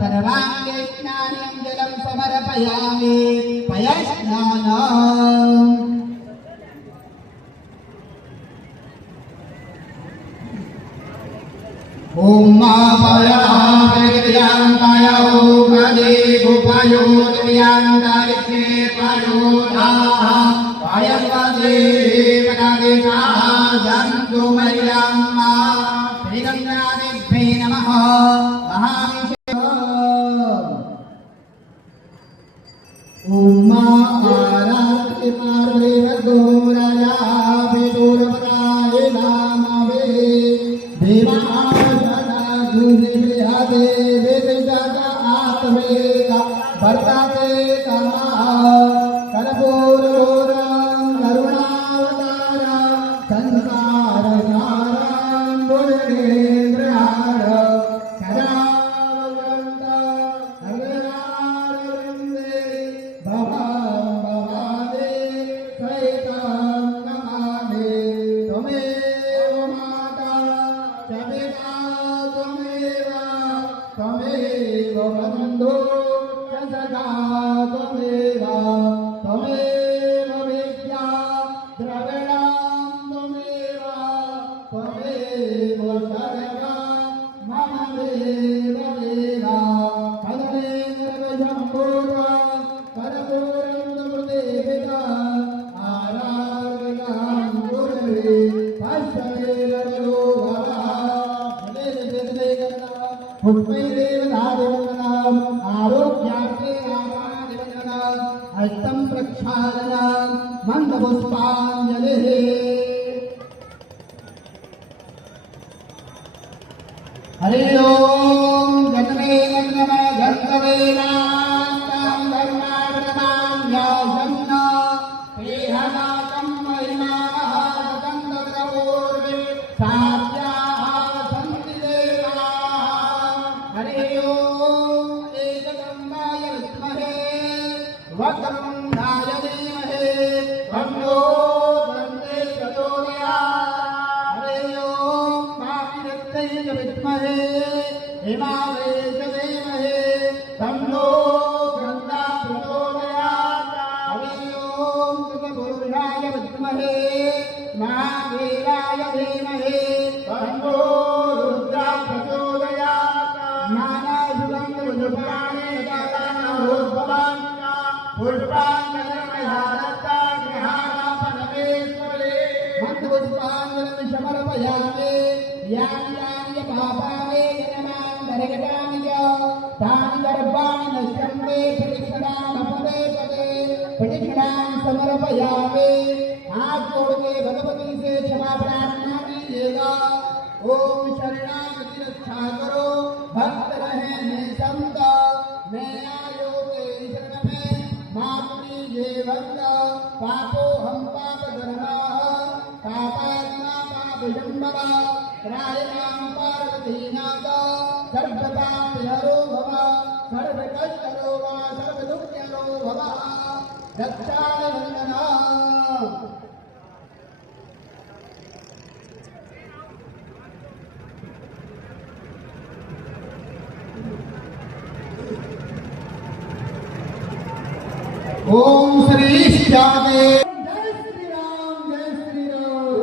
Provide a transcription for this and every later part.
सर्वांगे स्नानं जलं समर्पयामि पयस्नानम् ओम मापयामि ओमदे गुपयो दिव्यांतरिक्षे पयोधाः पयस्वदे वनदिका जन्तु मय्यम्मा श्रीगङ्गादेव्यै नमः ओम आरात्रि पार्वे गोराया विदुरपराय नामवे देवासना जुने हदे वेदजाता आत्मेका वर्ताते कमा कलपूरं करुणावतारा संसार सारं गुणेन्द्रहार करावगन्ता नगरारविन्दे भवादे सहितं नमामि त्वमेव माता च पिता त्वमेव बन्धो च सखा त्वमेव विद्या द्रविणं त्वमेव सर्गा मम देव कदनेन्द्रजम्बूता करपूरन्दमृते पिता आराधनां गुरुवे पुष्पैरेवधादिवन्दनाम् आरोग्यार्थे आपादिवन्दनाम् हस्तं प्रक्षालनाम् मन्दपुष्पाञ्जलिः हरि ओम जगने नमः गंगवे नाम धर्मावृतां याजन्न प्रियनाकं महिमाः गंगद्रवोर्वे सात्याः सन्ति देवाः हरि ओम एकदम्बाय विद्महे वक्रतुण्डाय धीमहि तन्नो दन्ते प्रचोदयात् हरि ओम पापिरत्तये विद्महे हिमालये च धीमहि तन्नो गङ्गा प्रचोदयात् हरि ओम कृतपुरुषाय विद्महे महावीराय धीमहि तन्नो रुद्रा प्रचोदयात् ज्ञानासुगन्धपुष्पाणि दातानोद्भवान् पुष्पाञ्जलिर्मयादत्ता गृहाणापरमेश्वरे मन्दपुष्पाञ्जलिं समर्पयामि यानि पापानि जन्मान् दर्गतानि च तानि गर्भाणि नश्यन्ते प्रदक्षिणामपदे पदे प्रदक्षिणां समर्पयामि हाथ जोड़ के भगवती से क्षमा प्रार्थना कीजिएगा ओम शरणागति रक्षा करो भक्त रहे निसंत मैं आयो तेरी शरण में माफ कीजिए भक्त पापो हम पाप धर्मा पापात्मा पाप जन्मवा त्रायणां पार्वतीनाथ सर्वपापहरो भव सर्वकष्टरो वा सर्वदुःखहरो भव रक्षावन्दना ओम श्री श्यामे जय श्री राम जय श्री राम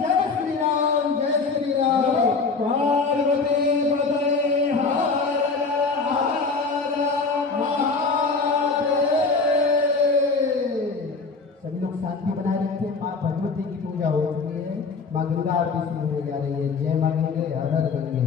जय श्री राम जय श्री राम पार्वती पदे हर हर महादेव। सभी लोग शांति बनाए रखें। माँ भगवती की पूजा हो रही है। माँ गंगा आरती शुरू होने जा रही है। जय माँ गंगे हर हर गंगे।